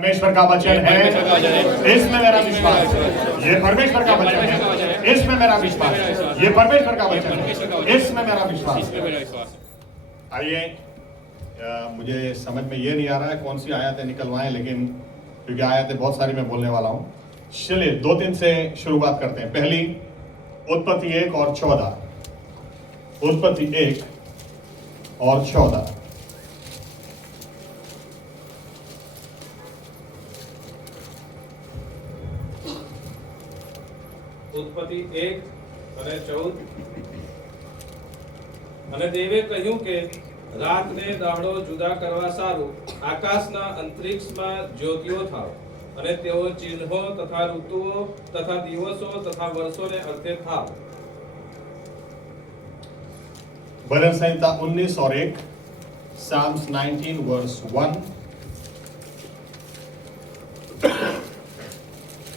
परमेश्वर का वचन है, इसमें मेरा विश्वास है। ये परमेश्वर का वचन है, इसमें मेरा विश्वास है। ये परमेश्वर का वचन है, इसमें मेरा विश्वास है। आइए, मुझे समझ में ये नहीं आ रहा है कौन सी आयतें निकलवाएं, लेकिन क्योंकि आयतें बहुत सारी मैं बोलने वाला हूं, चलिए 2-3 से शुरुआत करते हैं। पहली उत्पत्ति 1 और 14। उत्पत्ति 1 और 14। उत्पत्ति 1 અને 14। અને દેવે કહ્યું કે રાત ને દાડો જુદા કરવા સારું આકાશના અંતરિક્ષમાં જ્યોતિઓ થાવ અને તેઓ ચિહ્નો તથા ઋતુઓ તથા દિવસો તથા વર્ષોને અર્થે થાવ। भजन संहिता 19 और 1, Psalms 19 verse 1।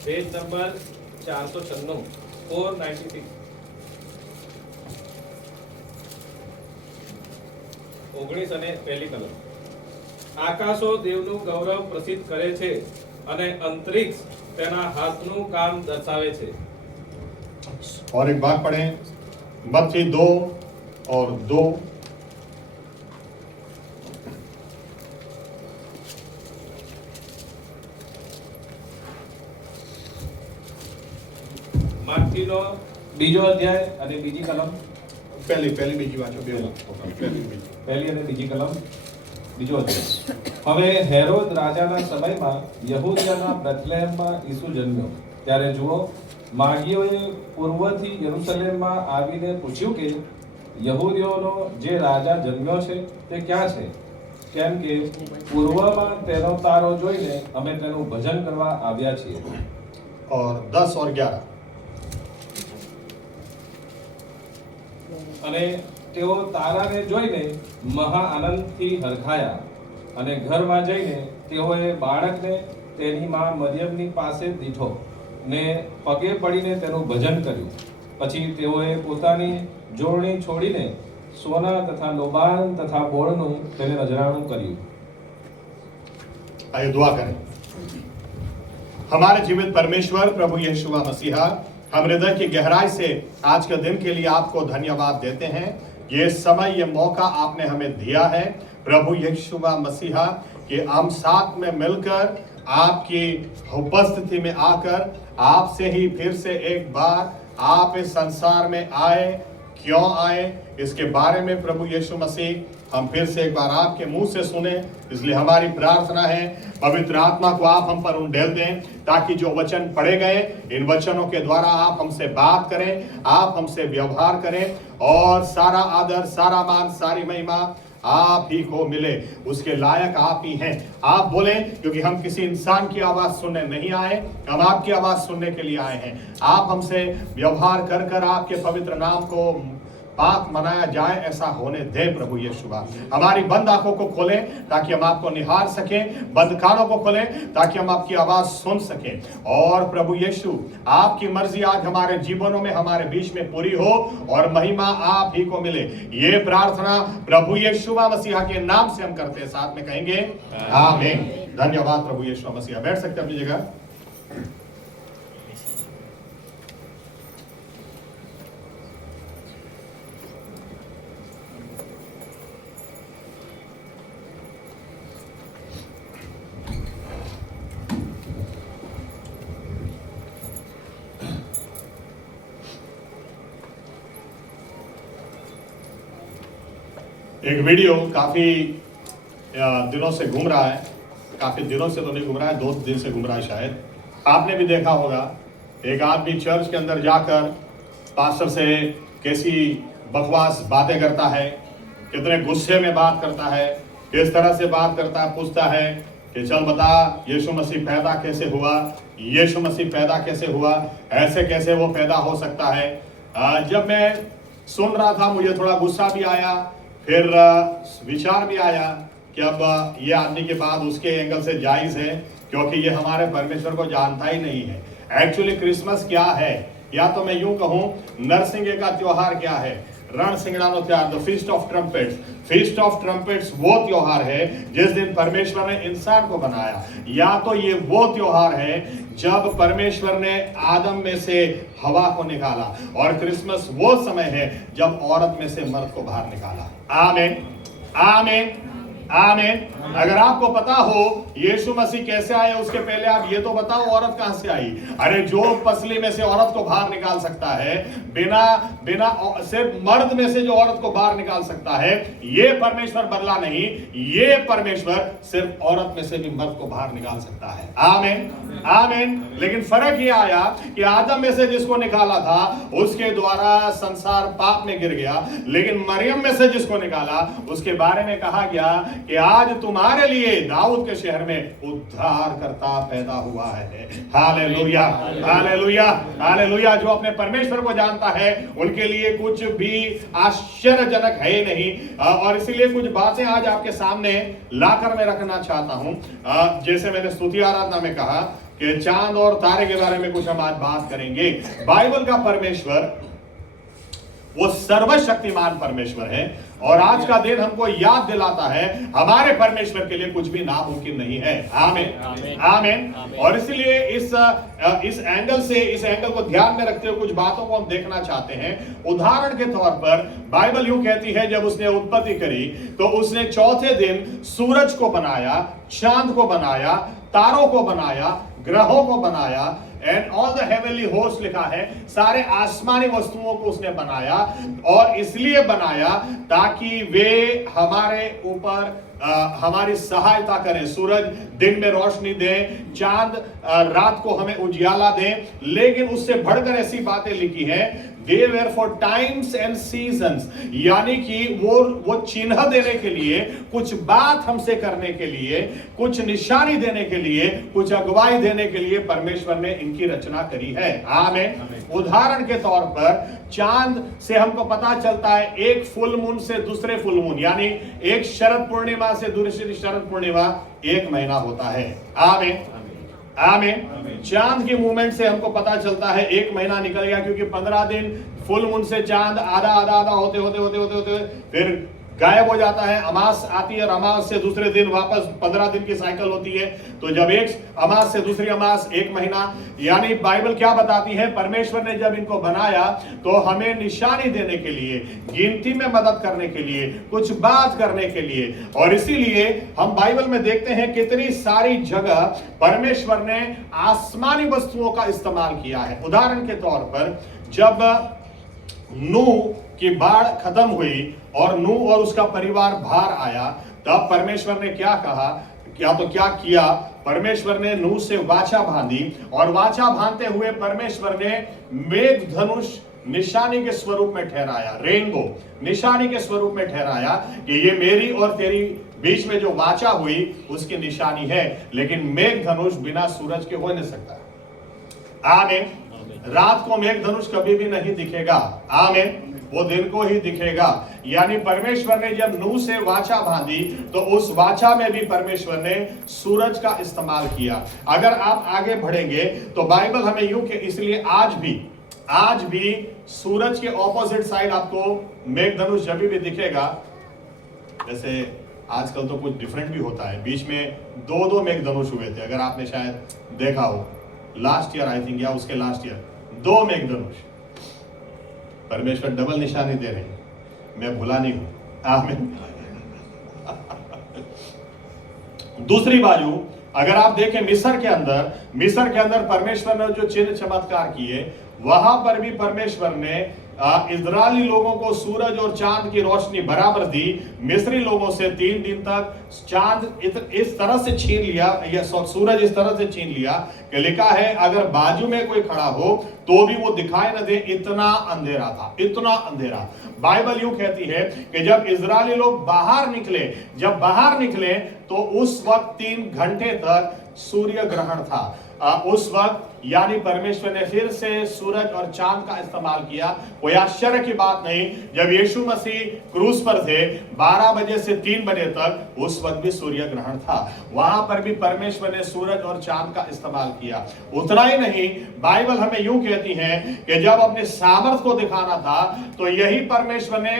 Page number 496, 496। 19 અને પહેલી કલમ। આકાશો દેવનું ગૌરવ પ્રસિદ્ધ કરે છે અને અંતરિક્ષ તેના હાથનું કામ દર્શાવે છે। और एक बात पढ़ें, मत्ती 2 और 2। માર્કનો બીજો અધ્યાય અને બીજી કલમ। पहली बीजी वाचो, પહેલી અને બીજી કલમ, બીજો અધ્યાય। હવે હેરોદ રાજાના સમયમાં યહૂદિયાના બેથલેહેમમાં ઈસુ જન્મ્યો ત્યારે જુઓ, માગીઓએ પૂર્વથી યરૂશલેમમાં આવીને પૂછ્યું કે યહૂદીઓનો જે રાજા જન્મ્યો છે તે ક્યાં છે? કેમ કે પૂર્વમાં તેનો તારો જોઈને અમે તેનું ભજન કરવા આવ્યા છીએ। और 10 और 11। અને તેઓ તારાને જોઈને મહા આનંદથી હરખાયા અને ઘરમાં જઈને તેઓએ બાળકને તેની માં મરિયમની પાસે દીઠો ને પગે પડીને તેનું ભજન કર્યું। પછી તેઓએ પોતાની જોડણી છોડીને સોના તથા લોબાન તથા બોળનું તેને નજરાણું કર્યું। आइए दुआ करें। हमारे जीवित परमेश्वर प्रभु यीशु मसीहा, हम हृदय की गहराई से आज के दिन के लिए आपको धन्यवाद देते हैं। ये समय, ये मौका आपने हमें दिया है प्रभु यीशु मसीहा कि हम साथ में मिलकर आपकी उपस्थिति में आकर आपसे ही फिर से एक बार आप इस संसार में आए। क्यों आए, इसके बारे में प्रभु यीशु मसीह हम फिर से एक बार आपके मुंह से सुने। इसलिए हमारी प्रार्थना है, पवित्र आत्मा को आप हम पर उंडेल दें, ताकि जो वचन पढ़े गए इन वचनों के द्वारा आप हमसे बात करें, आप हमसे व्यवहार करें, और सारा आदर, सारा मान, सारी महिमा आप ही को मिले। उसके लायक आप ही हैं। आप बोलें, क्योंकि हम किसी इंसान की आवाज सुनने नहीं आए, हम आपकी आवाज सुनने के लिए आए हैं। आप हमसे व्यवहार कर कर आपके पवित्र नाम को पाक मनाया जाए, ऐसा होने दे प्रभु यीशु। हमारी बंद आंखों को खोलें ताकि हम आपको निहार सकें, बंद कानों को खोलें ताकि हम आपकी आवाज सुन सकें। और प्रभु यीशु, आपकी मर्जी आज हमारे जीवनों में, हमारे बीच में पूरी हो और महिमा आप ही को मिले। ये प्रार्थना प्रभु यीशु मसीहा के नाम से हम करते हैं, साथ में कहेंगे आमीन। धन्यवाद प्रभु यीशु मसीहा। बैठ सकते हैं अपनी जगह। एक वीडियो काफी दिनों से घूम रहा है, काफी दिनों से तो नहीं घूम रहा है, 2 दिन से घूम रहा है शायद। आपने भी देखा होगा, एक आदमी चर्च के अंदर जाकर पास्टर से कैसी बकवास बातें करता है, कितने गुस्से में बात करता है, किस तरह से बात करता है। पूछता है कि चल बता, यीशु मसीह पैदा कैसे हुआ, यीशु मसीह पैदा कैसे हुआ, ऐसे कैसे वो पैदा हो सकता है। जब मैं सुन रहा था मुझे थोड़ा गुस्सा भी आया, फिर विचार भी आया कि अब ये आदमी के बाद उसके एंगल से जायज है, क्योंकि ये हमारे परमेश्वर को जानता ही नहीं है। एक्चुअली क्रिसमस क्या है, या तो मैं यूं कहूं नरसिंगे का त्योहार क्या है। रण सिंगड़ानो त्योहार, the feast of trumpets. Feast of trumpets वो त्योहार है जिस दिन परमेश्वर ने इंसान को बनाया, या तो ये वो त्योहार है जब परमेश्वर ने आदम में से हवा को निकाला, और क्रिसमस वो समय है जब औरत में से मर्द को बाहर निकाला। आमीन, आमीन, आमीन। अगर आपको पता हो यीशु मसीह कैसे आए, उसके पहले आप ये तो बताओ औरत कहां से आई। अरे जो पसली में से औरत को बाहर निकाल सकता है, बिना सिर्फ मर्द में से जो औरत को बाहर निकाल सकता है, ये परमेश्वर बदला नहीं, ये परमेश्वर सिर्फ औरत में से भी मर्द को बाहर निकाल सकता है। आमीन, आमीन। लेकिन फर्क ये आया कि आदम में से जिसको निकाला था उसके द्वारा संसार पाप में गिर गया, लेकिन मरियम में से जिसको निकाला उसके बारे में कहा गया कि आज तुम्हारे लिए दाऊद के शहर में उद्धारकर्ता पैदा हुआ है। Hallelujah, hallelujah, hallelujah. जो अपने परमेश्वर को जानता है उनके लिए कुछ भी आश्चर्यजनक है नहीं। और इसीलिए कुछ बातें आज आपके सामने लाकर मैं रखना चाहता हूं। जैसे मैंने स्तुति आराधना में कहा कि चांद और तारे के बारे में कुछ हम आज बात करेंगे। बाइबल का परमेश्वर वो सर्वशक्तिमान परमेश्वर है, और आज का दिन हमको याद दिलाता है हमारे परमेश्वर के लिए कुछ भी नामुमकिन नहीं है। आमीन, आमीन। और इसलिए इस एंगल को ध्यान में रखते हुए कुछ बातों को हम देखना चाहते हैं। उदाहरण के तौर पर बाइबल यूं कहती है, जब उसने उत्पत्ति करी तो उसने चौथे दिन सूरज को बनाया, चांद को बनाया, तारों को बनाया, ग्रहों को बनाया, and all the heavenly host लिखा है, सारे आसमानी वस्तुओं को उसने बनाया। और इसलिए बनाया ताकि वे हमारे ऊपर हमारी सहायता करें। सूरज दिन में रोशनी दे, चांद रात को हमें उजियाला दे। लेकिन उससे बढ़कर ऐसी बातें लिखी है, they were for times and seasons, यानी कि वो चिन्ह देने के लिए, कुछ बात हमसे करने के लिए, कुछ निशानी देने के लिए, कुछ अगुवाई देने के लिए परमेश्वर ने इनकी रचना करी है। आमीन। उदाहरण के तौर पर चांद से हमको पता चलता है एक फुल मून से दूसरे फुल मून, यानी एक शरद पूर्णिमा से दूसरी शरद पूर्णिमा एक महीना होता है। आमीन, आमीन। चांद की मूवमेंट से हमको पता चलता है एक महीना निकल गया, क्योंकि 15 दिन फुल मून से चांद आधा आधा आधा होते होते होते होते होते फिर गायब हो जाता है। अमास आती है और अमास से दूसरे दिन वापस 15 दिन की साइकिल होती है। तो जब एक अमास से दूसरी अमास एक महीना, यानी बाइबल क्या बताती है, परमेश्वर ने जब इनको बनाया तो हमें निशानी देने के लिए, गिनती में मदद करने के लिए, कुछ बात करने के लिए। और इसीलिए हम बाइबल में देखते हैं कितनी सारी जगह परमेश्वर ने आसमानी वस्तुओं का इस्तेमाल किया है। उदाहरण के तौर पर जब नूह की बाढ़ खत्म हुई और नूह और उसका परिवार बाहर आया, तब परमेश्वर ने क्या कहा, क्या किया, परमेश्वर ने नूह से वाचा बांधी, और वाचा बांधते हुए परमेश्वर ने मेघ धनुष निशानी के स्वरूप में ठहराया, रेनबो निशानी के स्वरूप में ठहराया कि ये मेरी और तेरी बीच में जो वाचा हुई उसकी निशानी है। लेकिन मेघ धनुष बिना सूरज के हो नहीं सकता। आमीन। रात को मेघ धनुष कभी भी नहीं दिखेगा। आमीन। वो दिन को ही दिखेगा। यानी परमेश्वर ने जब नूह से वाचा बांधी तो उस वाचा में भी परमेश्वर ने सूरज का इस्तेमाल किया। अगर आप आगे बढ़ेंगे तो बाइबल हमें यूं कि इसलिए आज भी सूरज के ऑपोजिट साइड आपको मेघ धनुष जब भी दिखेगा। वैसे आजकल तो कुछ डिफरेंट भी होता है, बीच में दो मेघ धनुष हुए थे, अगर आपने शायद देखा हो, लास्ट ईयर आई थिंक या उसके लास्ट ईयर 2 मेघ धनुष। परमेश्वर डबल निशानी दे रहे, मैं भुला नहीं हूं। आमीन। दूसरी बाजू अगर आप देखें मिस्र के अंदर परमेश्वर ने जो चिन्ह चमत्कार किए, वहां पर भी परमेश्वर ने इजरायली लोगों को सूरज और चांद की रोशनी बराबर दी। मिस्री लोगों से 3 दिन तक चांद इस तरह से छीन लिया, या सूरज इस तरह से छीन लिया कि लिखा है अगर बाजू में कोई खड़ा हो तो भी वो दिखाई न दे, इतना अंधेरा था, इतना अंधेरा। बाइबल यूं कहती है कि जब इजरायली लोग बाहर निकले तो उस वक्त 3 घंटे तक सूर्य ग्रहण था। उस वक्त यानी परमेश्वर ने फिर से सूरज और चांद का इस्तेमाल किया। कोई आश्चर्य की बात नहीं, जब यीशु मसीह क्रूस पर थे 12 बजे से 3 बजे तक, उस वक्त भी सूर्य ग्रहण था। वहां पर भी परमेश्वर ने सूरज और चांद का इस्तेमाल किया। उतना ही नहीं, बाइबल हमें यूं कहती है कि जब अपने सामर्थ को दिखाना था तो यही परमेश्वर ने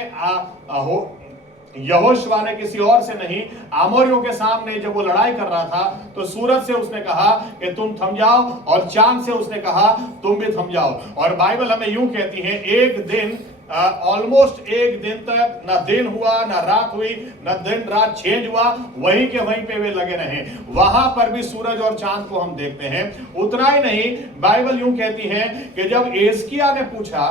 यहोशुआ ने किसी और से नहीं, आमोरियों के सामने जब वो लड़ाई कर रहा था तो सूरज से उसने कहा कि तुम थम जाओ, और चांद से उसने कहा तुम भी थम जाओ। और बाइबल हमें यूं कहती है, एक दिन ऑलमोस्ट एक दिन तक ना दिन हुआ ना रात हुई, ना दिन रात चेंज हुआ, वहीं के वहीं पे वे लगे रहे। वहां पर भी सूरज और चांद को हम देखते हैं। उतना ही नहीं, बाइबल यूं कहती है कि जब एस्किया ने पूछा,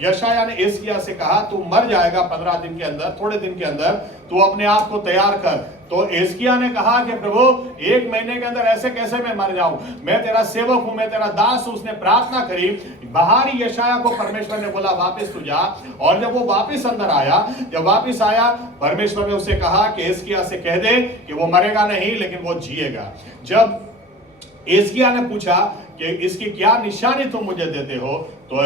यशाया ने एस्किया से कहा तू मर जाएगा 15 दिन के अंदर, थोड़े दिन के अंदर तू अपने आप को तैयार कर। तो एस्किया ने कहा कि प्रभु 1 महीने के अंदर ऐसे कैसे मैं मर जाऊं, मैं तेरा सेवक हूं, मैं तेरा दास हूं। उसने प्रार्थना करी। बाहरी यशाया को परमेश्वर ने बोला वापस तू जा। और जब वो वापस अंदर आया, जब वापस आया, परमेश्वर ने उसे कहा कि एस्किया से कह दे कि वो मरेगा नहीं लेकिन वो जिएगा। जब एस्किया ने पूछा कि इसकी क्या निशानी तुम मुझे देते हो, तो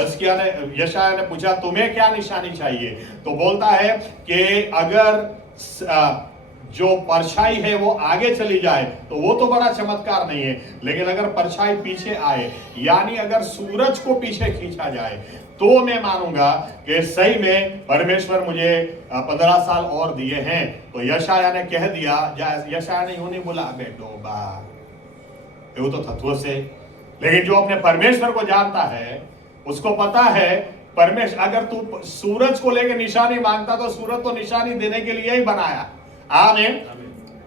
यशाया ने पूछा तुम्हें क्या निशानी चाहिए, तो बोलता है कि अगर जो परछाई है वो आगे चली जाए तो वो तो बड़ा चमत्कार नहीं है, लेकिन अगर परछाई पीछे आए, यानी अगर सूरज को पीछे खींचा जाए, तो मैं मानूंगा कि सही में परमेश्वर मुझे 15 साल और दिए हैं। तो यशाया ने कह दिया, यशाया ने यूं नहीं बोला बेटो बा वो तो तत्व से, लेकिन जो अपने परमेश्वर को जानता है उसको पता है परमेश्वर, अगर तू सूरज को लेकर निशानी मांगता तो सूरज तो निशानी देने के लिए ही बनाया। आमीन।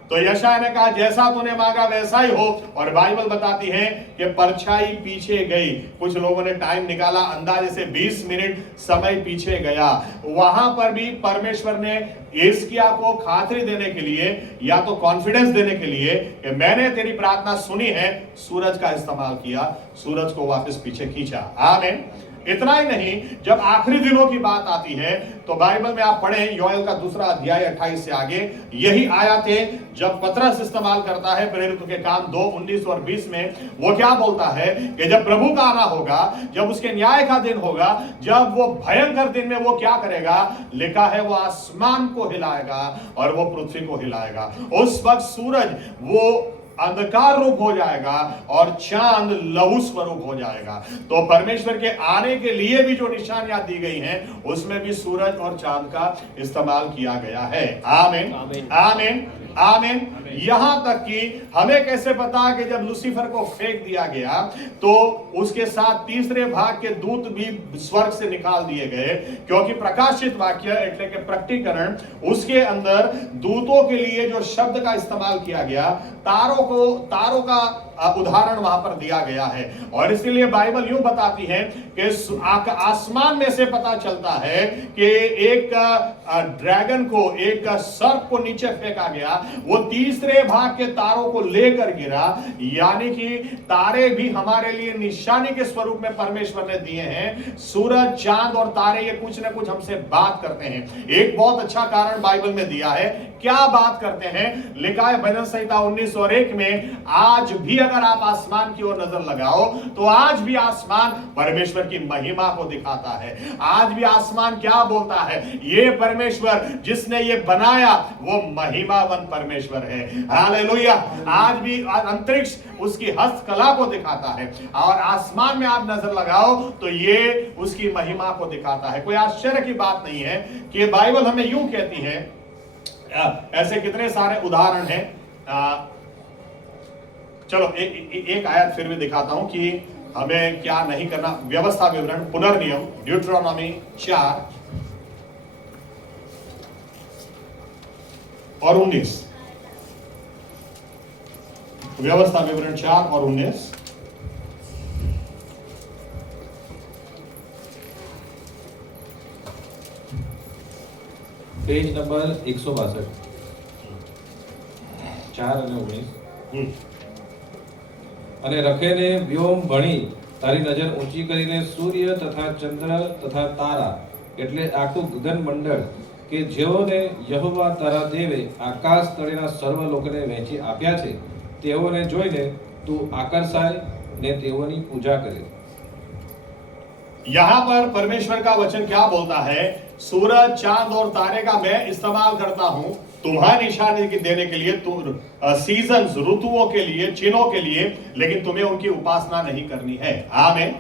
तो यशाया ने कहा जैसा तूने मांगा वैसा ही हो। और बाइबल बताती है कि परछाई पीछे गई। कुछ लोगों ने टाइम निकाला, अंदाजे से 20 मिनट समय पीछे गया। वहां पर भी परमेश्वर ने एस्किया को खातरी देने के लिए या तो कॉन्फिडेंस देने के लिए कि मैंने तेरी प्रार्थना सुनी है, सूरज का इस्तेमाल किया, सूरज को वापस पीछे खींचा। आमीन। इतना ही नहीं, जब आखिरी दिनों की बात आती है तो बाइबल में आप पढ़ें योएल का 2 अध्याय 28 से आगे, यही आयत है जब पतरस इस्तेमाल करता है प्रेरितों के काम 2:19 और 20 में। वो क्या बोलता है कि जब प्रभु का आना होगा, जब उसके न्याय का दिन होगा, जब वो भयंकर दिन में वो क्या करेगा, लिखा है वो आसमान को हिलाएगा और वो पृथ्वी को हिलाएगा। उस वक्त सूरज वो अंधकार रूप हो जाएगा और चांद लहू स्वरूप हो जाएगा। तो परमेश्वर के आने के लिए भी जो निशानियां दी गई हैं उसमें भी सूरज और चांद का इस्तेमाल किया गया है। आमीन आमीन आमीन। यहां तक कि हमें कैसे पता कि जब लूसीफर को फेंक दिया गया तो उसके साथ तीसरे भाग के दूत भी स्वर्ग से निकाल दिए गए, क्योंकि प्रकाशित वाक्य એટલે કે प्रकटीकरण उसके अंदर दूतों के लिए जो शब्द का इस्तेमाल किया गया, तारों का उदाहरण वहां पर दिया गया है। और इसीलिए बाइबल यूं बताती है कि आसमान में से पता चलता है कि एक ड्रैगन को, एक सर्प को नीचे फेंका गया, वो तीसरे भाग के तारों को लेकर गिरा। यानी कि तारे भी हमारे लिए निशानी के स्वरूप में परमेश्वर ने दिए हैं। सूरज, चांद और तारे ये कुछ ना कुछ हमसे बात करते हैं। एक बहुत अच्छा कारण बाइबल में दिया है, क्या बात करते हैं, लिखा है भजन संहिता 19 और 1 में, आज भी अगर आप आसमान की ओर नजर लगाओ तो आज भी आसमान परमेश्वर की महिमा को दिखाता है। आज भी आसमान क्या बोलता है, ये परमेश्वर जिसने ये बनाया वो महिमावन परमेश्वर है। हालेलुया। आज भी अंतरिक्ष उसकी हस्तकला को दिखाता है और आसमान में आप नजर लगाओ तो ये उसकी महिमा को दिखाता है। कोई आश्चर्य की बात नहीं है कि बाइबल हमें यूं कहती है। ऐसे कितने सारे उदाहरण हैं। चलो एक आयत फिर भी दिखाता हूं कि हमें क्या नहीं करना। व्यवस्था विवरण, पुनर्नियम, ड्यूटरोनॉमी 4 और 19। व्यवस्था विवरण 4 और 19। पेज नंबर 162 4 અને 19। અને રખેને વ્યોમ ભણી તારી નજર ઊંચી કરીને સૂર્ય તથા ચંદ્ર તથા તારા એટલે આખું ગગન મંડળ કે જેઓને યહોવા તારા દેવે આકાશ તળેના સર્વ લોકોને વહેંચી આપ્યા છે તેઓને જોઈને તું આકર્ષાય ને તેઓની પૂજા કરે. यहां पर परमेश्वर का वचन क्या बोलता है? सूरज, चांद और तारे का मैं इस्तेमाल करता हूं तुम्हारी निशानी देने के लिए, सीजन, ऋतुओं के लिए, चिन्हों के लिए, लेकिन तुम्हें उनकी उपासना नहीं करनी है. आमीन,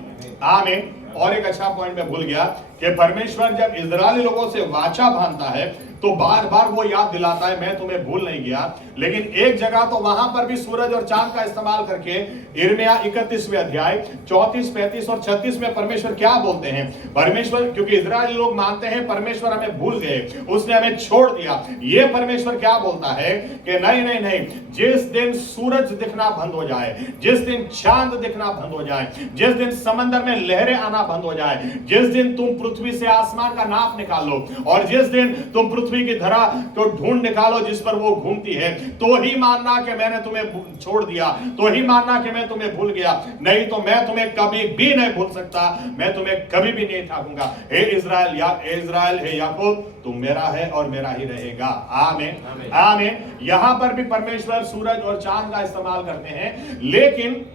आमीन. और एक अच्छा पॉइंट मैं भूल गया कि परमेश्वर जब इजरायली लोगों से वाचा बांधता है तो बार बार वो याद दिलाता है, मैं तुम्हें भूल नहीं गया. लेकिन एक जगह तो वहां पर भी सूरज और चांद का इस्तेमाल करके यिर्मयाह 31वें अध्याय 34, 35 और 36 में परमेश्वर क्या बोलते हैं? परमेश्वर, क्योंकि इजरायली लोग मानते हैं परमेश्वर हमें भूल गए, उसने हमें छोड़ दिया. ये परमेश्वर क्या बोलता है कि नहीं नहीं नहीं, जिस दिन सूरज दिखना बंद हो जाए, जिस दिन चांद दिखना बंद हो जाए, जिस दिन समंदर में लहरें आना बंद हो जाए, जिस दिन तुम पृथ्वी से आसमान का नाप निकालो और जिस दिन तुम पृथ्वी की धरा को ढूंढ निकालो जिस पर वो घूमती है, तो ही मानना कि मैंने तुम्हें छोड़ दिया, तो ही मानना कि मैं तुम्हें भूल गया. नहीं तो मैं तुम्हें कभी भी नहीं भूल सकता, मैं तुम्हें कभी भी नहीं ठाकूंगा. हे इजराइल, हे याकूब, तुम मेरा है और मेरा ही रहेगा. आमीन, आमीन. यहां पर भी परमेश्वर सूरज और चांद का इस्तेमाल करते हैं, लेकिन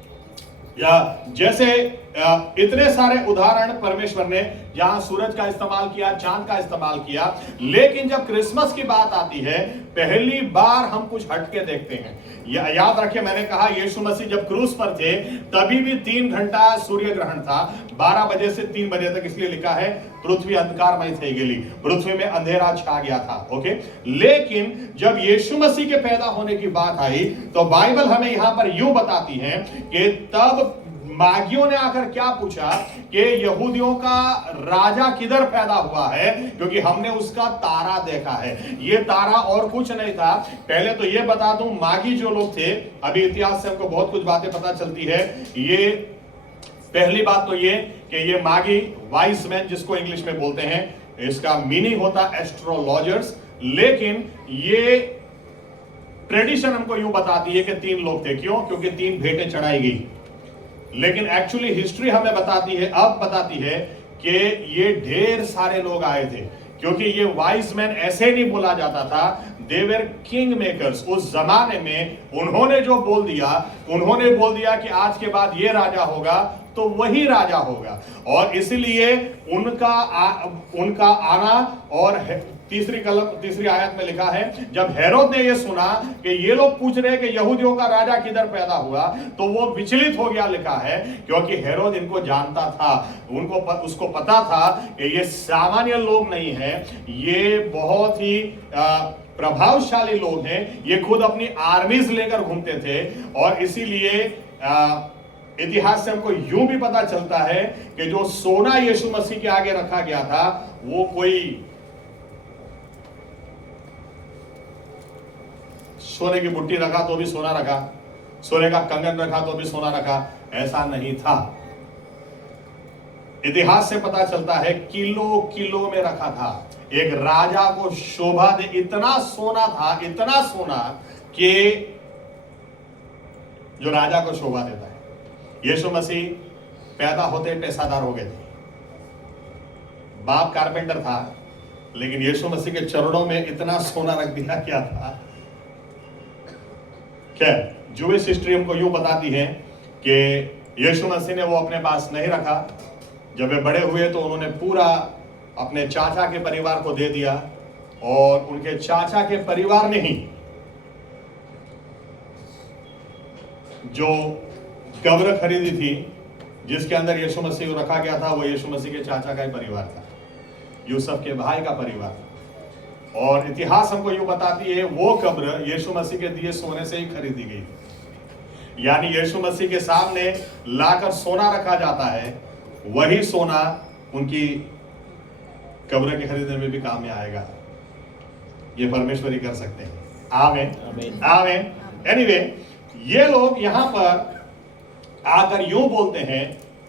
जैसे इतने सारे उदाहरण परमेश्वर ने जहां सूरज का इस्तेमाल किया, चांद का इस्तेमाल किया, लेकिन जब क्रिसमस की बात आती है पहली बार हम कुछ हटके देखते हैं. याद रखिए, मैंने कहा यीशु मसीह जब क्रूस पर थे तभी भी 3 घंटा सूर्य ग्रहण था, 12 बजे से 3 बजे तक. इसलिए लिखा है पृथ्वी अंधकारमय थी गेली, पृथ्वी में अंधेरा छा गया था. ओके, लेकिन जब यीशु मसीह के पैदा होने की बात आई तो बाइबल हमें यहां पर यूं बताती है कि तब मागियों ने आकर क्या पूछा कि यहूदियों का राजा किधर पैदा हुआ है, क्योंकि हमने उसका तारा देखा है. ये तारा और कुछ नहीं था. पहले तो ये बता दूं, मागी जो लोग थे, अभी इतिहास से हमको बहुत कुछ बातें पता चलती है. ये पहली बात तो ये कि ये मागी, वाइस मैन जिसको इंग्लिश में बोलते हैं, इसका मीनिंग होता एस्ट्रोलॉजर्स. लेकिन ये ट्रेडिशन हमको यूं बताती है कि 3 लोग थे. क्यों? क्योंकि 3 भेंटें चढ़ाई गई. लेकिन एक्चुअली हिस्ट्री हमें बताती है, अब बताती है कि ये ढेर सारे लोग आए थे. क्योंकि ये वाइज मैन ऐसे नहीं बोला जाता था, दे वर किंग मेकर्स. उस जमाने में उन्होंने जो बोल दिया कि आज के बाद ये राजा होगा तो वही राजा होगा. और इसलिए उनका आना. और तीसरी आयत में लिखा है, जब हेरोद ने यह सुना कि ये लोग पूछ रहे कि यहूदियों का राजा किधर पैदा हुआ, तो वो विचलित हो गया. लिखा है क्योंकि हेरोद इनको जानता था, उसको पता था कि ये सामान्य लोग नहीं है, ये बहुत ही प्रभावशाली लोग हैं. ये खुद अपनी आर्मीज लेकर घूमते थे. और इसीलिए इतिहास से हमको यूं भी पता चलता है कि जो सोना यीशु मसीह के आगे रखा गया था, वो कोई सोने की बुट्टी रखा तो भी सोना रखा, सोने का कंगन रखा तो भी सोना रखा, ऐसा नहीं था. इतिहास से पता चलता है किलो किलो में रखा था. एक राजा को शोभा दे इतना सोना था, इतना सोना कि जो राजा को शोभा देता है. यीशु मसीह पैदा होते पेशादार हो गए थे. बाप कारपेंटर था, लेकिन यीशु मसीह के चरणों में इतना सोना रख दिया क्या था. क्या जूइश हिस्ट्री हमको यूं बताती है कि यीशु मसीह ने वो अपने पास नहीं रखा. जब वे बड़े हुए तो उन्होंने पूरा अपने चाचा के परिवार को दे दिया. और उनके चाचा के परिवार ने ही जो कब्र खरीदी थी जिसके अंदर यीशु मसीह को रखा गया था, वो यीशु मसीह के चाचा का ही परिवार था, यूसुफ के भाई का परिवार था. और इतिहास हमको यूं बताती है वो कब्र यीशु मसीह के दिए सोने से ही खरीदी गई. यानी यीशु मसीह के सामने लाकर सोना रखा जाता है, वही सोना उनकी कब्र के खरीदने में भी काम में आएगा. ये परमेश्वर ही कर सकते हैं. आमीन, आमीन. एनीवे, ये लोग यहां पर आकर यूं बोलते हैं,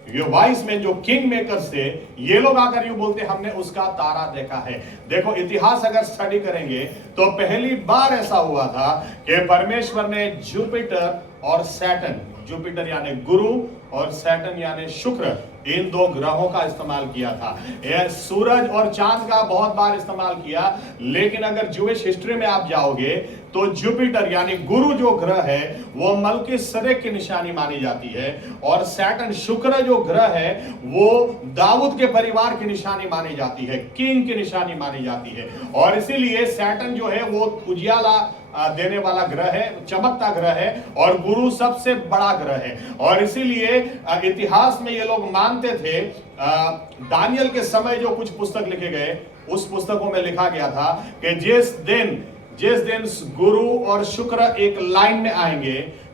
ये वाइस मैन जो किंग मेकर्स थे, ये लोग आकर यूं बोलते हैं हमने उसका तारा देखा है. देखो, इतिहास अगर स्टडी करेंगे तो पहली बार ऐसा हुआ था कि परमेश्वर ने जुपिटर और सैटर्न, जुपिटर यानी गुरु और सैटर्न यानी शुक्र, इन दो ग्रहों का इस्तेमाल किया था। सूरज और चांद का बहुत बार इस्तेमाल किया, लेकिन अगर ज्यूइश हिस्ट्री में आप जाओगे तो जुपिटर यानी गुरु जो ग्रह है वो मल्कीसदेक की निशानी मानी जाती है, और सैटर्न शुक्र जो ग्रह है वो दाऊद के परिवार की निशानी मानी जाती है, किंग की निशानी मानी जाती है। और इसीलिए सैटर्न जो है वो उजियाला देने वाला ग्रह है, चमकता ग्रह है, और गुरु सबसे बड़ा ग्रह है। और इसीलिए इतिहास में ये लोग मानते थे, दानियल के समय जो कुछ पुस्तक लिखे गए उस पुस्तकों में लिखा गया था कि जिस दिन गुरु और शुक्र एक लाइन में आएंगे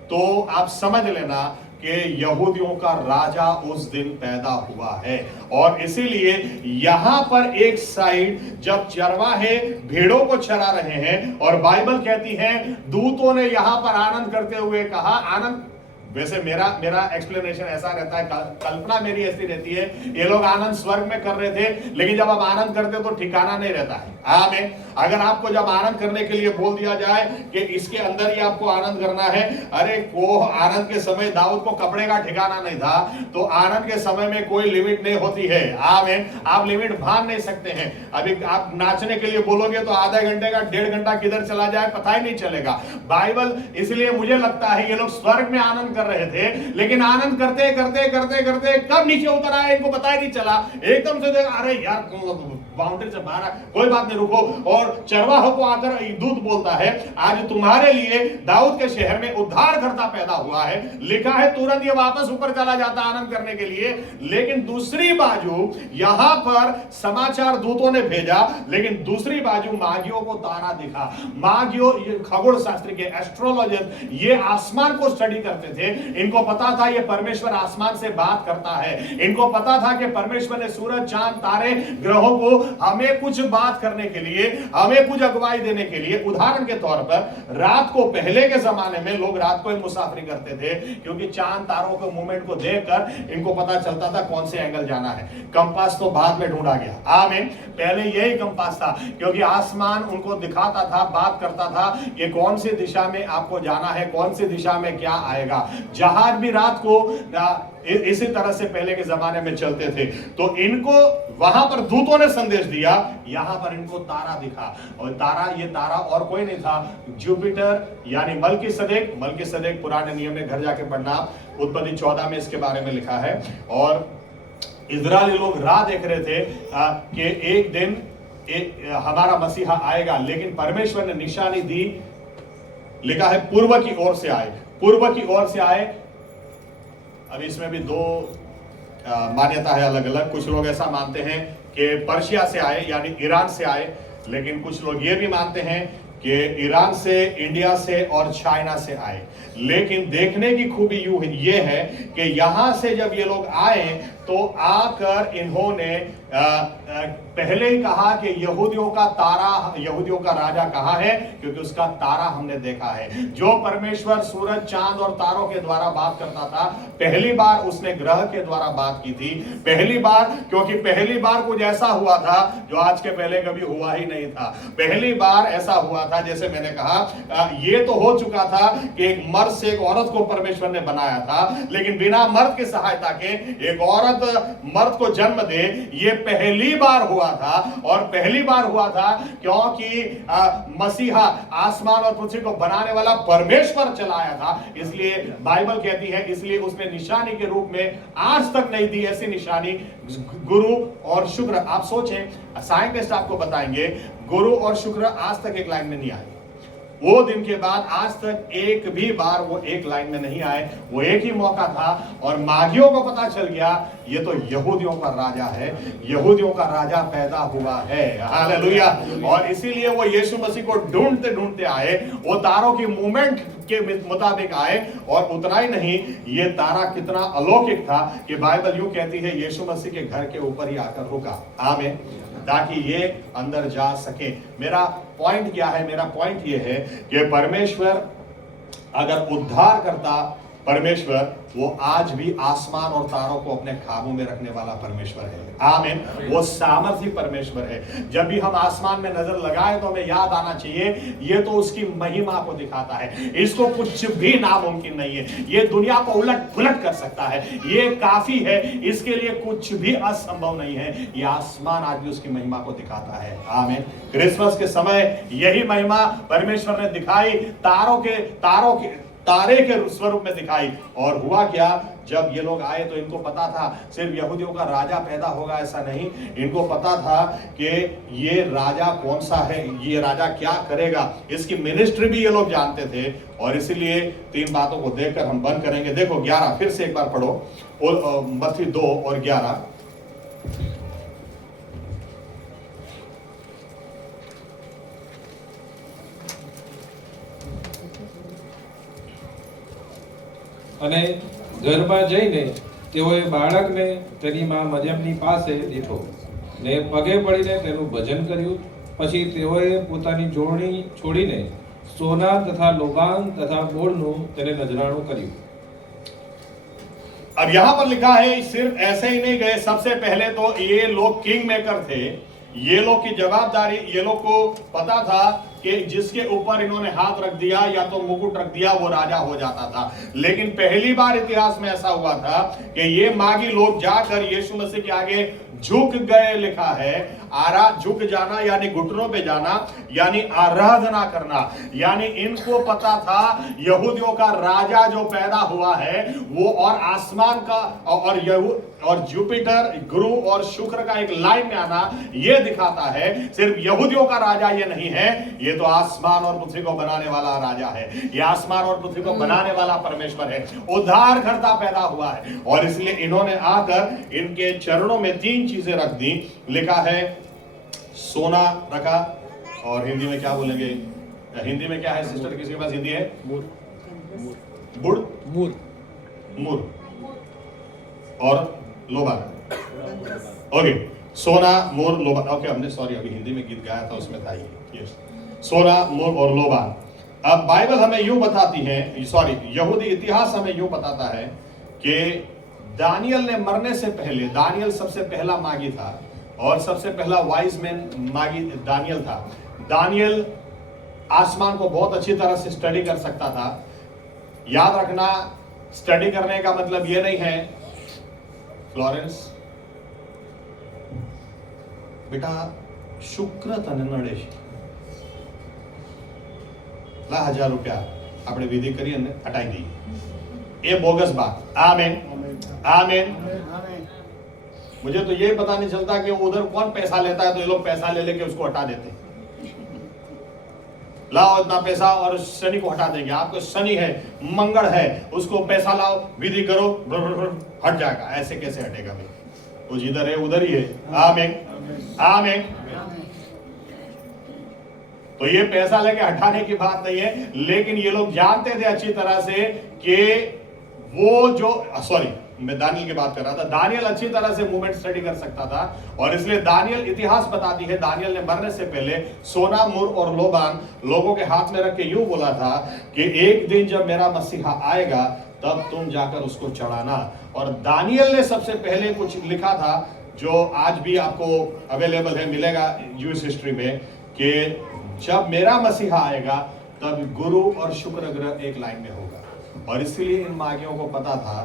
तो आप समझ लेना कि यहूदियों का राजा उस दिन पैदा हुआ है। और इसीलिए यहां पर एक साइड जब चरवाहे भेड़ों को चरा रहे हैं और बाइबल कहती है दूतों ने यहां पर आनंद करते हुए कहा, आनंद वैसे मेरा एक्सप्लेनेशन ऐसा रहता है, कल्पना मेरी ऐसी रहती है, ये लोग आनंद स्वर्ग में कर रहे थे, लेकिन जब आप आनंद करते हो तो ठिकाना नहीं रहता है। आमीन। अगर आपको जब आनंद करने के लिए बोल दिया जाए कि इसके अंदर ही आपको आनंद करना है, अरे को आनंद के समय दाऊद को कपड़े का ठिकाना नहीं था, तो आनंद के समय में कोई लिमिट नहीं होती है। आमीन। आप लिमिट भान नहीं सकते हैं। अभी आप नाचने के लिए बोलोगे तो आधा घंटे का 1.5 घंटा किधर चला जाए पता ही नहीं चलेगा। बाइबल इसलिए मुझे लगता है ये लोग स्वर्ग में आनंद कर रहे थे, लेकिन आनंद करते करते करते करते कब नीचे उतर आए इनको पता ही नहीं चला। एकदम से देखा, अरे यार बाउंड्री से बाहर, कोई बात नहीं, रुको। और चरवाहों को आकर दूत बोलता है, आज तुम्हारे लिए दाऊद के शहर में उद्धारकर्ता पैदा हुआ है। लिखा है तुरंत ये वापस ऊपर चला जाता आनंद करने के लिए। लेकिन दूसरी बाजू यहां पर समाचार दूतों ने भेजा, लेकिन दूसरी बाजू मागियों को तारा दिखा। मागियों खगोल शास्त्री के एस्ट्रोलॉजर ये आसमान को स्टडी करते थे। इनको पता था ये परमेश्वर आसमान से बात करता है। इनको पता था कि परमेश्वर ने सूरज, चांद, तारे, ग्रहों को हमें कुछ बात करने के लिए, हमें कुछ अगुवाई देने के लिए। उदाहरण के तौर पर रात को, पहले के जमाने में लोग रात को ही मुसाफरी करते थे, क्योंकि चांद तारों के मूवमेंट को देखकर इनको पता चलता था कौन से एंगल जाना है। कंपास तो बाद में ढूंढा गया। आमीन। पहले यही कंपास था, क्योंकि आसमान उनको दिखाता था, बात करता था कि कौन सी दिशा में आपको जाना है, कौन सी दिशा में क्या आएगा। जहाज भी रात को इसी तरह से पहले के जमाने में चलते थे। तो इनको वहां पर दूतों ने संदेश दिया, यहां पर इनको तारा दिखा, और ये तारा और कोई नहीं था, जुपिटर यानी मल्कीसदेक पुराने नियम में घर जाके पढ़ना, उत्पत्ति 14 में इसके बारे में लिखा है। और इजरायली लोग राह देख रहे थे कि एक दिन हमारा मसीहा आएगा, लेकिन परमेश्वर ने निशानी दी। लिखा है पूर्व की ओर से आए। अब इसमें भी दो मान्यता है अलग अलग। कुछ लोग ऐसा मानते हैं कि पर्शिया से आए यानी ईरान से आए, लेकिन कुछ लोग ये भी मानते हैं कि ईरान से, इंडिया से और चाइना से आए। लेकिन देखने की खूबी ये है कि यहां से जब ये लोग आए तो आकर इन्होंने पहले ही कहा कि यहूदियों का राजा कहाँ है, क्योंकि उसका तारा हमने देखा है। जो परमेश्वर सूरज, चांद और तारों के द्वारा बात करता था, पहली बार उसने ग्रह के द्वारा बात की थी। पहली बार कुछ ऐसा हुआ था जो आज के पहले कभी हुआ ही नहीं था। पहली बार ऐसा हुआ था, जैसे मैंने कहा, ये तो हो चुका था कि एक मर्द से एक औरत को परमेश्वर ने बनाया था, लेकिन बिना मर्द की सहायता के एक औरत मर्द को जन्म दे, ये पहली बार हुआ था। और पहली बार हुआ था क्योंकि मसीहा आसमान और पृथ्वी को बनाने वाला परमेश्वर चलाया था। इसलिए बाइबल कहती है, इसलिए उसने निशानी के रूप में आज तक नहीं दी ऐसी निशानी गुरु और शुक्र। आप सोचें, साइंटिस्ट आपको बताएंगे गुरु और शुक्र आज तक एक लाइन में नहीं आए। वो दिन के बाद आज तक एक भी बार वो एक लाइन में नहीं आए। वो एक ही मौका था और मागियों को पता चल गया ये तो यहूदियों का राजा है, यहूदियों का राजा पैदा हुआ है। हालेलुया। और इसीलिए वो यीशु मसीह को ढूंढते ढूंढते आए। वो तारों की मूवमेंट के मुताबिक आए, और उतना ही नहीं, ये तारा कितना अलौकिक था कि बाइबल यूं कहती है यीशु मसीह के घर के ऊपर ही आकर रुका। आमीन। ताकि ये अंदर जा सके। मेरा पॉइंट क्या है? मेरा पॉइंट ये है कि परमेश्वर अगर उद्धार करता परमेश्वर वो आज भी आसमान और तारों को अपने काबू में रखने वाला परमेश्वर है। आमीन। वो सामर्थी परमेश्वर है। जब भी हम आसमान में नजर लगाए तो हमें याद आना चाहिए ये तो उसकी महिमा को दिखाता है, इसको कुछ भी नामुमकिन नहीं है, ये दुनिया को उलट पुलट कर सकता है, ये काफी है, इसके लिए कुछ भी असंभव नहीं है। ये आसमान आज भी उसकी महिमा को दिखाता है। आमीन। क्रिसमस के समय यही महिमा परमेश्वर ने दिखाई, तारे के स्वरूप में दिखाई। और हुआ क्या, जब ये लोग आए तो इनको पता था सिर्फ यहूदियों का राजा पैदा होगा ऐसा नहीं, इनको पता था कि ये राजा कौन सा है, ये राजा क्या करेगा, इसकी मिनिस्ट्री भी ये लोग जानते थे। और इसीलिए 3 बातों को देखकर हम बंद करेंगे। देखो 11 फिर से एक बार पढ़ो, और मत्ती 2 और 11। અને ઘરમાં જઈને તેઓએ બાળકને તેની માં મરિયમની પાસે દીઠો ને પગે પડીને તેનું ભજન કર્યું. પછી તેઓએ પોતાની જોડણી છોડીને સોના તથા લોબાન તથા બોળનું તેને નજરાણું કર્યું. अब यहां पर लिखा है सिर्फ ऐसे ही नहीं गए, सबसे पहले तो ये लोग किंग मेकर थे, ये लोग की जवाबदारी, ये लोग को पता था कि जिसके ऊपर इन्होंने हाथ रख दिया या तो मुकुट रख दिया वो राजा हो जाता था। लेकिन पहली बार इतिहास में ऐसा हुआ था कि ये मागी लोग जाकर यीशु मसीह के आगे झुक गए। लिखा है झुक जाना यानी घुटनों पे जाना, यानी आराधना करना, यानी इनको पता था यहूदियों का राजा जो पैदा हुआ है वो, और आसमान का और जुपिटर गुरु और शुक्र का एक लाइन में आना ये दिखाता है सिर्फ यहूदियों का राजा ये नहीं है, ये तो आसमान और पृथ्वी को बनाने वाला राजा है, ये आसमान और पृथ्वी को बनाने वाला परमेश्वर है, उद्धारकर्ता पैदा हुआ है। और इसलिए इन्होंने आकर इनके चरणों में 3 चीजें रख दी। लिखा है सोना रखा, और हिंदी में क्या बोलेंगे, हिंदी में क्या है सिस्टर, किसी के पास हिंदी है? मूर और लोबान। ओके, सोना मूर लोबान। ओके, हमने सॉरी अभी हिंदी में गीत गाया था उसमें था ये सोना मूर और लोबान। अब बाइबल हमें यूं बताती है, सॉरी यहूदी इतिहास हमें यूं बताता है कि दानियल ने मरने से पहले, दानियल सबसे पहला मागी था और सबसे पहला वाइज मैन मागी दानियल था। दानियल आसमान को बहुत अच्छी तरह से स्टडी कर सकता था। याद रखना, स्टडी करने का मतलब ये नहीं है फ्लोरेंस बेटा शुक्र तने नड़े ला 1000 रुपया આપણે વિધિ કરી અને હટાઈ દઈએ, ये बोगस बात। आमीन आमीन। मुझे तो ये पता नहीं चलता कि उधर कौन पैसा लेता है, तो ये लोग पैसा ले लेके उसको हटा देते, लाओ इतना पैसा और शनि को हटा देंगे। आपको शनि है, मंगल है, उसको पैसा लाओ, विधि करो, हट जाएगा। ऐसे कैसे हटेगा भाई, वो जिधर है उधर ही है। आमीन आमीन। तो ये पैसा लेके हटाने की बात नहीं है, लेकिन ये लोग जानते थे अच्छी तरह से कि वो जो, सॉरी मैं दानियल की बात कर रहा था, दानियल अच्छी तरह से मूवमेंट स्टडी कर सकता था। और इसलिए दानियल, इतिहास बताती है, दानियल ने मरने से पहले सोना मूर और लोबान लोगों के हाथ में रख के यूं बोला था कि एक दिन जब मेरा मसीहा आएगा तब तुम जाकर उसको चढ़ाना। और दानियल ने सबसे पहले कुछ लिखा था जो आज भी आपको अवेलेबल है, मिलेगा यूएस हिस्ट्री में, कि जब मेरा मसीहा आएगा तब गुरु और शुक्र ग्रह एक लाइन में होगा। और इसलिए इन मागियों को पता था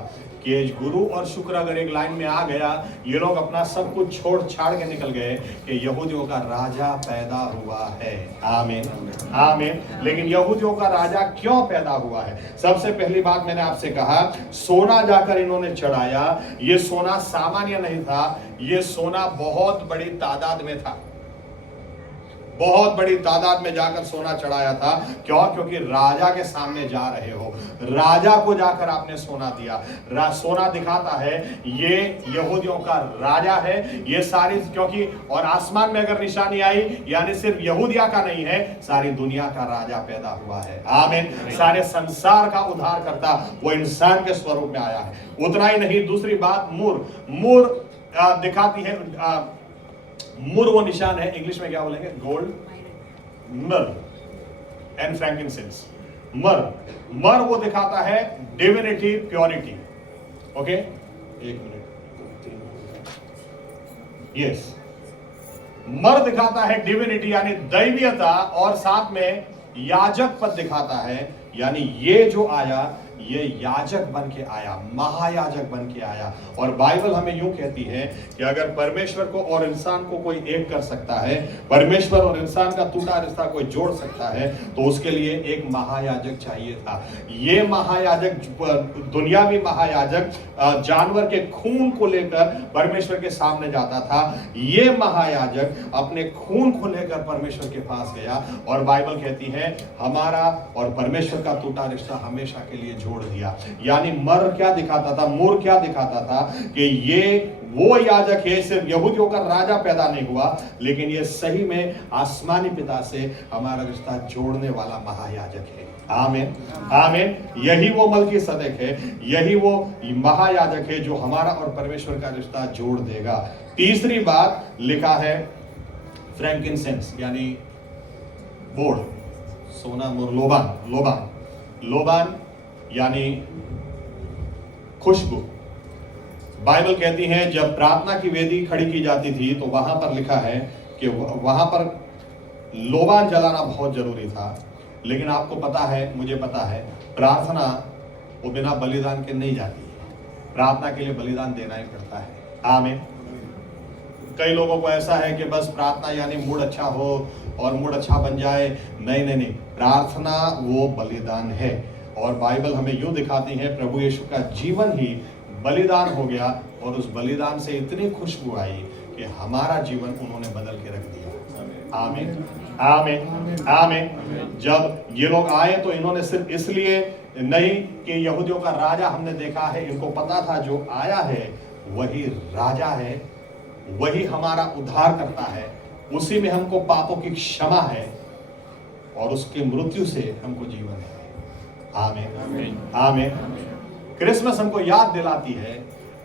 कि गुरु और शुक्र अगर एक लाइन में आ गया, ये लोग अपना सब कुछ छोड़ छाड़ के निकल गए कि यहूदियों का राजा पैदा हुआ है। आमीन आमीन। लेकिन यहूदियों का राजा क्यों पैदा हुआ है? सबसे पहली बात मैंने आपसे कहा, सोना जाकर इन्होंने चढ़ाया। ये सोना सामान्य नहीं था, ये सोना बहुत बड़ी तादाद में था, बहुत बड़ी तादाद में जाकर सोना चढ़ाया था। क्यों? क्योंकि राजा के सामने जा रहे हो, राजा को जाकर आपने सोना दिया। सोना दिखाता है ये यहूदियों का राजा है। ये सारी, क्योंकि और आसमान में अगर निशानी आई यानी सिर्फ यहूदिया का नहीं है, सारी दुनिया का राजा पैदा हुआ है। आमीन। सारे संसार का उद्धार करता वो इंसान के स्वरूप में आया है। उतना ही नहीं, दूसरी बात, मूर दिखाती है, मुर वो निशान है, इंग्लिश में क्या बोलेंगे, गोल्ड, मर एंड फ्रैंकिनसेंस। मर वो दिखाता है डिविनिटी, प्योरिटी। ओके, एक मिनट, यस, मर दिखाता है डिविनिटी यानी दैवीयता, और साथ में याजक पद दिखाता है, यानी ये जो आया ये याजक बन के आया, महायाजक बन के आया। और बाइबल हमें यूं कहती है कि अगर परमेश्वर को और इंसान को कोई एक कर सकता है, परमेश्वर और इंसान का टूटा रिश्ता कोई जोड़ सकता है, तो उसके लिए एक महायाजक चाहिए था। ये महायाजक, दुनियावी महायाजक, जानवर के खून को लेकर परमेश्वर के सामने जाता था। ये महायाजक अपने खून को लेकर परमेश्वर के पास गया, और बाइबल कहती है हमारा और परमेश्वर का टूटा रिश्ता हमेशा के लिए जोड़ दिया। यानी मर क्या दिखाता था, मोर क्या दिखाता था कि ये वो याजक है, सिर्फ यहूदियों का राजा पैदा नहीं हुआ, लेकिन ये सही में आसमानी पिता से हमारा रिश्ता जोड़ने वाला महायाजक है। आमीन, आमीन। यही वो मलकीसदेक है, यही वो महायाजक है जो हमारा और परमेश्वर का रिश्ता जोड़ देगा। तीसरी बात लिखा है फ्रैंकिनसेंस यानी बोर्ड, सोना, लोबान यानी खुशबू। बाइबल कहती है जब प्रार्थना की वेदी खड़ी की जाती थी तो वहां पर लिखा है कि वहां पर लोबान जलाना बहुत जरूरी था। लेकिन आपको पता है, मुझे पता है, प्रार्थना वो बिना बलिदान के नहीं जाती है, प्रार्थना के लिए बलिदान देना ही पड़ता है। आमीन। कई लोगों को ऐसा है कि बस प्रार्थना यानी मूड अच्छा हो और मूड अच्छा बन जाए। नहीं, प्रार्थना वो बलिदान है। और बाइबल हमें यूं दिखाती है प्रभु यीशु का जीवन ही बलिदान हो गया, और उस बलिदान से इतनी खुशबू आई कि हमारा जीवन उन्होंने बदल के रख दिया। आमीन, आमीन, आमीन। जब ये लोग आए तो इन्होंने सिर्फ इसलिए नहीं कि यहूदियों का राजा हमने देखा है, इनको पता था जो आया है वही राजा है, वही हमारा उद्धार करता है, उसी में हमको पापों की क्षमा है, और उसके मृत्यु से हमको जीवन है। आमीन, आमीन। क्रिसमस हमको याद दिलाती है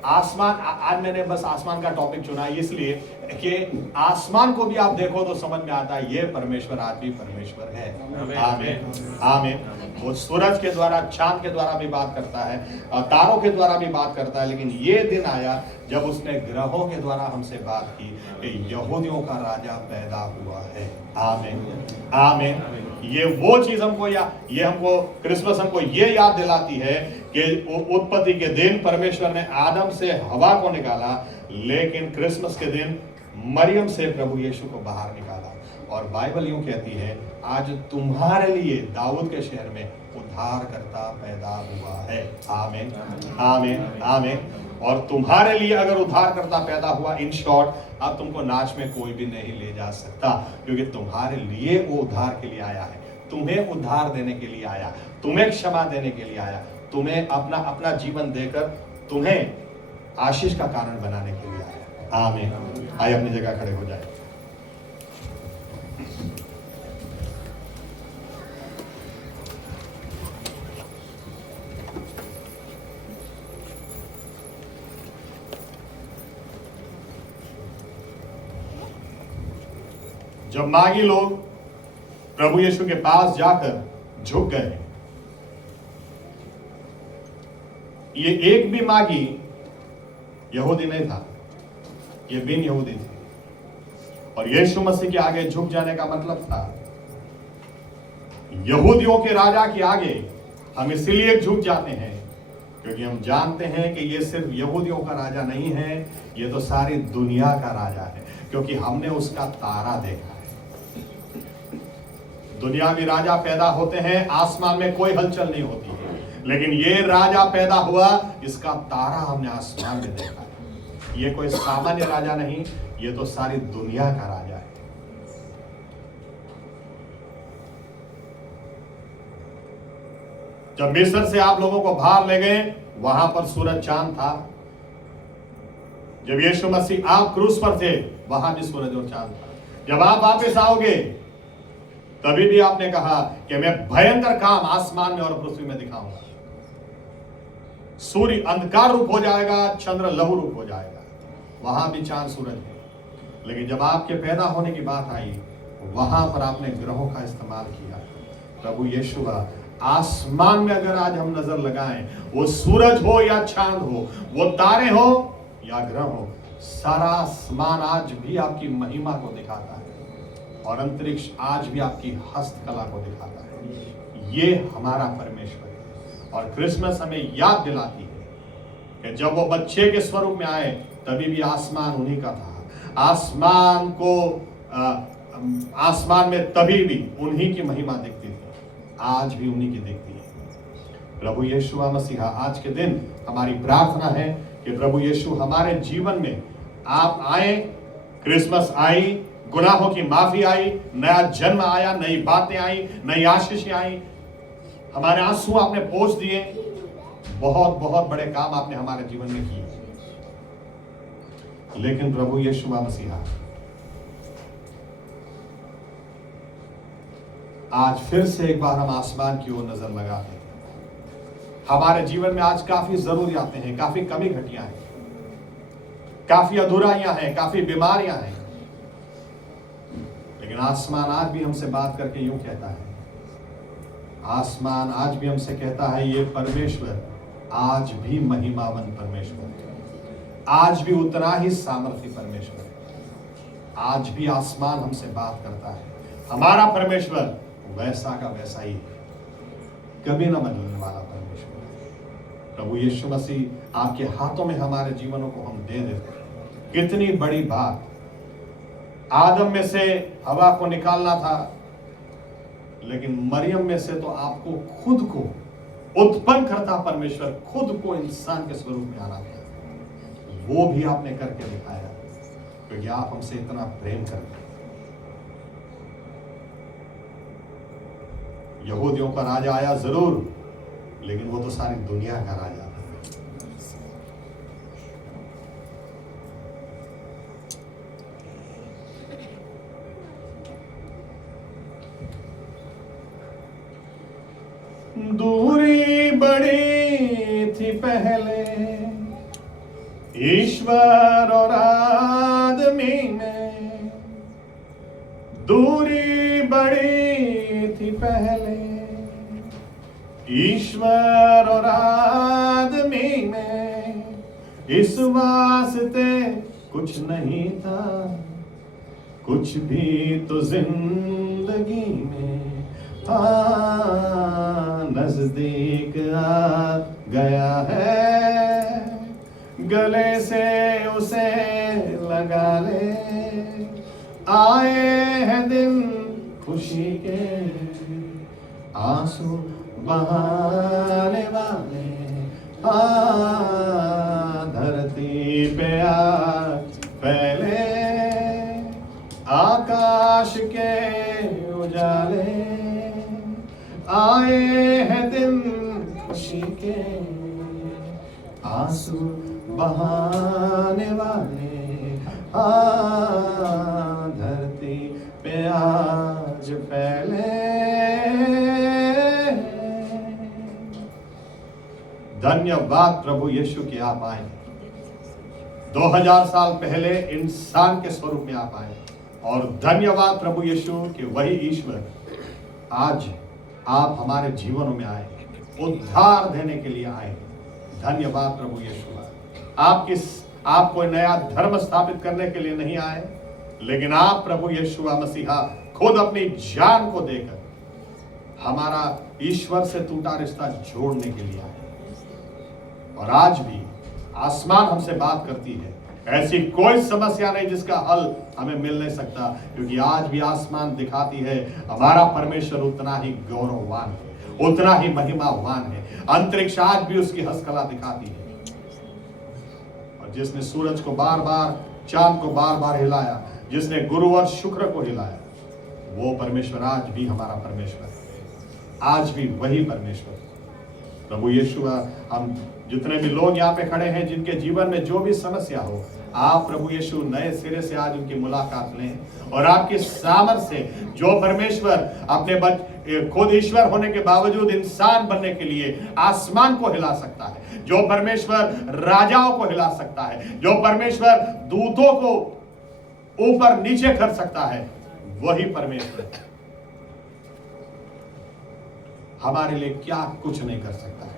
आसमान। आज मैंने बस आसमान का टॉपिक चुना इसलिए कि आसमान को भी आप देखो तो समझ में आता है ये परमेश्वर आज भी परमेश्वर है। आमीन, आमीन। वो सूरज के द्वारा, चांद के द्वारा भी बात करता है, तारों के द्वारा भी बात करता है, लेकिन ये दिन आया जब उसने ग्रहों के द्वारा हमसे बात की कि यहूदियों का राजा पैदा हुआ है। आमीन, आमीन। ये वो चीज हमको ये हमको क्रिसमस हमको ये याद दिलाती है कि उत्पत्ति के दिन परमेश्वर ने आदम से हवा को निकाला, लेकिन क्रिसमस के दिन मरियम से प्रभु यीशु को बाहर निकाला। और बाइबल यूं कहती है आज तुम्हारे लिए दाऊद के शहर में उद्धारकर्ता पैदा हुआ है। आमीन, आमीन, आमीन। और तुम्हारे लिए अगर उद्धारकर्ता पैदा हुआ, इन शॉर्ट अब तुमको नाच में कोई भी नहीं ले जा सकता, क्योंकि तुम्हारे लिए वो उद्धार के लिए आया है, तुम्हें उद्धार देने के लिए आया, तुम्हें क्षमा देने के लिए आया, तुम्हें अपना जीवन देकर तुम्हें आशीष का कारण बनाने के लिए आया। आमीन। आइए अपनी जगह खड़े हो जाए। जब मागी लोग प्रभु यीशु के पास जाकर झुक गए, ये एक भी मागी यहूदी नहीं था, ये बिन यहूदी थे। और यीशु मसीह के आगे झुक जाने का मतलब था यहूदियों के राजा के आगे हम इसलिए झुक जाते हैं क्योंकि हम जानते हैं कि ये सिर्फ यहूदियों का राजा नहीं है, ये तो सारी दुनिया का राजा है, क्योंकि हमने उसका तारा देखा है। दुनियावी राजा पैदा होते हैं, आसमान में कोई हलचल नहीं होती है, लेकिन ये राजा पैदा हुआ, इसका तारा हमने आसमान में देखा है। ये कोई सामान्य राजा नहीं, ये तो सारी दुनिया का राजा है। जब मिस्र से आप लोगों को बाहर ले गए, वहां पर सूरज चांद था। जब यीशु मसीह आप क्रूस पर थे, वहां भी सूरज और चांद था। जब आप वापस आओगे, तभी भी आपने कहा कि मैं भयंकर काम आसमान में और पृथ्वी में दिखाऊंगा। सूर्य अंधकार रूप हो जाएगा, चंद्र लहू रूप हो जाएगा, वहां भी चांद सूरज है। लेकिन जब आपके पैदा होने की बात आई, वहां पर आपने ग्रहों का इस्तेमाल किया। प्रभु यीशु आसमान में अगर आज हम नजर लगाएं, वो सूरज हो या चांद हो, वो तारे हो या ग्रह हो, सारा आसमान आज भी आपकी महिमा को दिखाता है और अंतरिक्ष आज भी आपकी हस्तकला को दिखाता है। ये हमारा परमेश्वर है और क्रिसमस हमें याद दिलाती है कि जब वो बच्चे के स्वरूप में आए तभी भी आसमान उन्हीं का था। आसमान में तभी भी उन्हीं की महिमा दिखती थी, आज भी उन्हीं की दिखती है। प्रभु यीशु मसीहा, आज के दिन हमारी प्रार्थना है कि प्रभु यीशु हमारे जीवन में आप आए, क्रिसमस आई, गुनाहों की माफी आई, नया जन्म आया, नई बातें आई, नई आशीषें आई, हमारे आंसू आपने पोंछ दिए, बहुत बहुत बड़े काम आपने हमारे जीवन में किए। लेकिन प्रभु यीशु मसीहा आज फिर से एक बार हम आसमान की ओर नजर लगाते हैं। हमारे जीवन में आज काफी जरूरियातें हैं, काफी कमी घटियां हैं, काफी अधूराइयां हैं, काफी बीमारियां हैं, लेकिन आसमान आज भी हमसे बात करके यूं कहता है, आसमान आज भी हमसे कहता है, ये परमेश्वर आज भी महिमावन परमेश्वर है, आज भी उतना ही सामर्थी परमेश्वर है। आज भी आसमान हमसे बात करता है, हमारा परमेश्वर वैसा का वैसा ही है, कभी ना बदलने वाला परमेश्वर है। प्रभु यीशु मसीह आपके हाथों में हमारे जीवनों को हम दे देते हैं। कितनी बड़ी बात, आदम में से हवा को निकालना था, लेकिन मरियम में से तो आपको खुद को उत्पन्न करता परमेश्वर, खुद को इंसान के स्वरूप में आना था, वो भी आपने करके दिखाया, क्योंकि आप हमसे इतना प्रेम करते हैं। यहूदियों का राजा आया जरूर, लेकिन वो तो सारी दुनिया का राजा था। दूरी बड़ी थी पहले ईश्वर और आदमी में, दूरी बड़ी थी पहले ईश्वर और आदमी में, इस वास्ते कुछ नहीं था, कुछ भी तो जिंदगी में नजदीक आ गया है, गले से उसे लगा ले, आए हैं दिन खुशी के, आंसू बहाने वाले, धरती पे आज फैले आकाश के उजाले, आए हैं दिन खुशी के, आंसू बहाने वाले, धरती पे आज फैले। धन्यवाद प्रभु यीशु कि आप आए, 2000 साल पहले इंसान के स्वरूप में आप आए, और धन्यवाद प्रभु यीशु कि वही ईश्वर आज आप हमारे जीवनों में आए, उद्धार देने के लिए आए। धन्यवाद प्रभु यीशु। आप कोई नया धर्म स्थापित करने के लिए नहीं आए, लेकिन आप प्रभु यीशु मसीहा खुद अपनी जान को देकर हमारा ईश्वर से टूटा रिश्ता जोड़ने के लिए आए। और आज भी आसमान हमसे बात करती है, ऐसी कोई समस्या नहीं जिसका हल हमें मिल नहीं सकता, क्योंकि आज भी आसमान दिखाती है हमारा परमेश्वर उतना ही गौरववान है, उतना ही महिमावान है। अंतरिक्ष आज भी उसकी हस्तकला दिखाती है, और जिसने सूरज को बार बार, चांद को बार बार हिलाया, जिसने गुरु और शुक्र को हिलाया, वो परमेश्वर आज भी हमारा परमेश्वर है, आज भी वही परमेश्वर। प्रभु यीशु, हम जितने भी लोग यहाँ पे खड़े हैं जिनके जीवन में जो भी समस्या हो, आप प्रभु यीशु नए सिरे से आज उनकी मुलाकात लें, और आपकी सामर्थ से जो परमेश्वर अपने खुद ईश्वर होने के बावजूद इंसान बनने के लिए आसमान को हिला सकता है, जो परमेश्वर राजाओं को हिला सकता है, जो परमेश्वर दूतों को ऊपर नीचे कर सकता है, वही परमेश्वर। हमारे लिए क्या कुछ नहीं कर सकता है।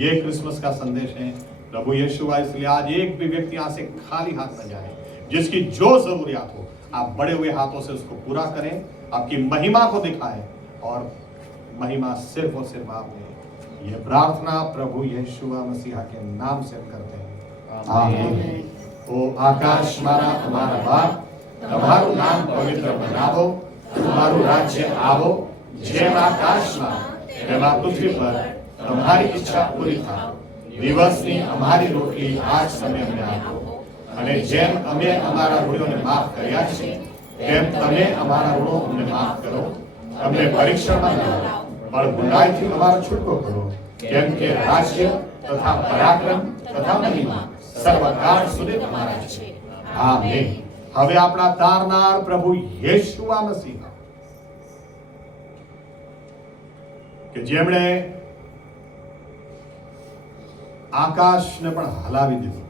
ये क्रिसमस का संदेश है प्रभु यीशु। इसलिए आज एक भी व्यक्ति यहां से खाली हाथ न जाए। जिसकी जो जरूरियात हो आप बड़े हुए हाथों से उसको पूरा करें, आपकी महिमा को दिखाएं, और महिमा सिर्फ और सिर्फ आप दें। ये प्रार्थना प्रभु यीशु मसीह के नाम से करते हैं, आमीन। ओ आकाश मारा हमारा बाप, તમારું નામ પવિત્ર બનાવો, તમારું રાજ્ય આવો, જેમ આકાશમાં તેમ આ પૃથ્વી પર તમારી ઈચ્છા પૂરી થાય। દિવસની અમારી રોટલી આજ તમે અમને આપો, અને જેમ અમે અમારા ઋણીઓને માફ કર્યા છે તેમ તમે અમારા ઋણો અમને માફ કરો। અમને પરીક્ષામાં ન લાવો, પણ બુરાઈથી અમારો છૂટકો કરો, કેમ કે રાજ્ય તથા પરાક્રમ તથા મહિમા સર્વકાળ સુધી તમારા છે, આમીન। હવે આપણા તારનાર પ્રભુ યેશુઆ મસીહ કે જેમણે આકાશને પણ હલાવી દીધું,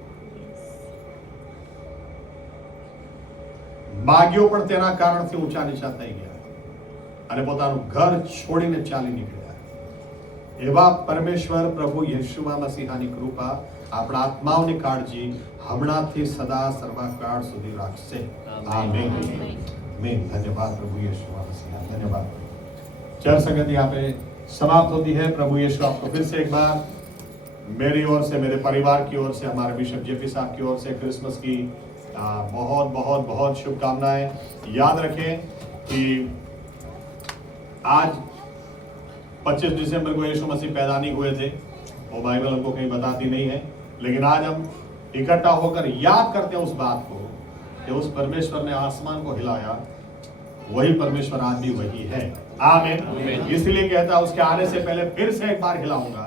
માગ્યો પણ તેના કારણથી ઊંચા નીચા થઈ ગયા અને પોતાનું ઘર છોડીને ચાલી નીકળ્યા। એવા પરમેશ્વર પ્રભુ યેશુઆ મસીહાની કૃપા આપણા આત્માઓની કાળજી હમણાંથી સદા સર્વકાળ સુધી રાખશે, આમીન, આમીન। ધન્યવાદ प्रभु यीशु मसीह, धन्यवाद। चर्च संगति यहाँ पे समाप्त होती है। प्रभु यीशु आपको फिर से एक बार मेरी ओर से, मेरे परिवार की ओर से, हमारे बिशप जेपी साहब की ओर से क्रिसमस की बहुत बहुत बहुत शुभकामनाएं। याद रखें कि आज 25 दिसंबर को यीशु मसीह पैदा नहीं हुए थे, वो बाइबल हमको कहीं बताती नहीं है, लेकिन आज हम इकट्ठा होकर याद करते हैं उस बात को कि उस परमेश्वर ने आसमान को हिलाया, वही परमेश्वर आज भी वही है, आमीन। इसलिए कहता है उसके आने से पहले फिर से एक बार हिलाऊंगा।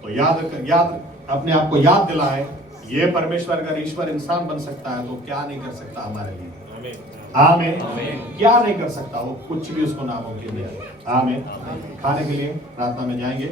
तो याद अपने आप को याद दिलाए, ये परमेश्वर अगर ईश्वर इंसान बन सकता है तो क्या नहीं कर सकता हमारे लिए, आमीन। क्या नहीं कर सकता, वो कुछ भी उसको नामुमकिन है, आमीन। खाने के लिए प्रार्थना में जाएंगे।